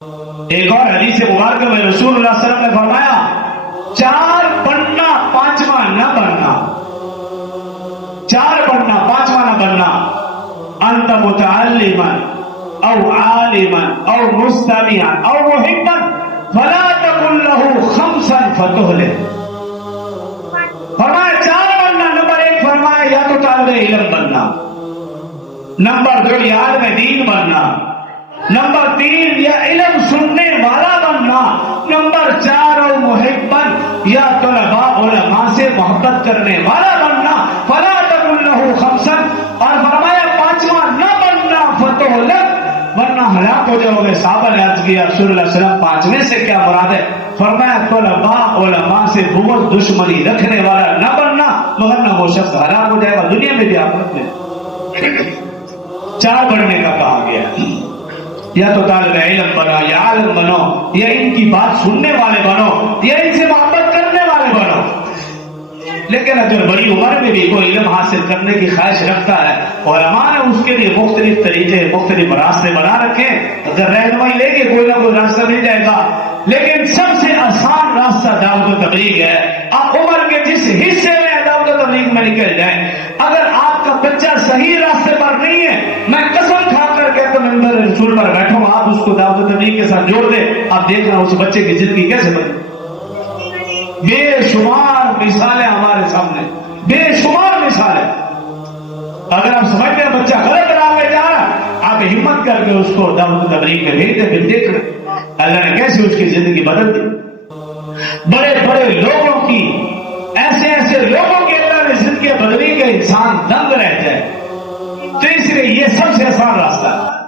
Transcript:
ایک اور حدیث مبارکہ میں رسول اللہ صلی اللہ علیہ وسلم نے فرمایا 4 بننا 5واں نہ بننا، 4 بننا 5واں نہ بننا، انت متعلما او عالما او مستمعا او محبا فلا تقل له خمسا فتهلك۔ فرمایا 4 بننا، نمبر 1 فرمایا یا تو طالب علم بننا، نمبر 2 یا عالم دین بننا، نمبر 3 یا علم سننے والا بننا، نمبر 4 اور محبن یا طلباء علماء سے محبت کرنے والا بننا، فلا تقل له خمسا، اور فرمایا 5واں نہ بننا فتهلك، ورنہ ہلاک ہو جاؤ گے۔ صحابہ نے عرض کیا رسول اللہ صلی اللہ علیہ وسلم 5ویں سے کیا مراد ہے؟ فرمایا طلباء علماء سے بغض دشمنی رکھنے والا نہ بننا، مگر نہ وہ شخص ہلاک ہو جائے گا دنیا میں بھی آخرت میں۔ 4 بننے کا کہا گیا، یا تو طالب علم بنو، یا عالم بنو، یا ان کی بات سننے والے بنو، یا ان سے محبت کرنے والے بنو۔ لیکن اگر بڑی عمر میں بھی کوئی علم حاصل کرنے کی خواہش رکھتا ہے، علماء نے اس کے لیے مختلف طریقے مختلف راستے بنا رکھے، اگر رہنمائی لے کے کوئی نہ کوئی راستہ مل جائے گا، لیکن سب سے آسان راستہ دعوت و تبلیغ ہے۔ آپ عمر کے جس حصے میں دعوت و تبلیغ میں نکل جائیں، اگر آپ کا بچہ صحیح راستے پر نہیں ہے، میں قسم کھا کر کہتا ہوں ممبر رسول پر بیٹھوں، آپ اس کو دعوت و تبلیغ کے ساتھ جوڑ دیں، آپ دیکھنا اس بچے کی زندگی کیسے بنے۔ بے شمار مثالیں ہمارے سامنے، بے شمار مثالیں۔ اگر آپ سمجھتے ہیں بچہ غلط راہ میں جا رہا ہے، آپ ہمت کر کے اس کو دعوت و تبلیغ میں بھیج دیں، پھر دیکھ لیں اللہ نے کیسے اس کی زندگی بدل دی۔ بڑے بڑے لوگوں کی، ایسے لوگوں کی اللہ نے زندگی بدلی کہ انسان دنگ رہ جائے۔ تو اس لیے یہ سب سے آسان راستہ ہے۔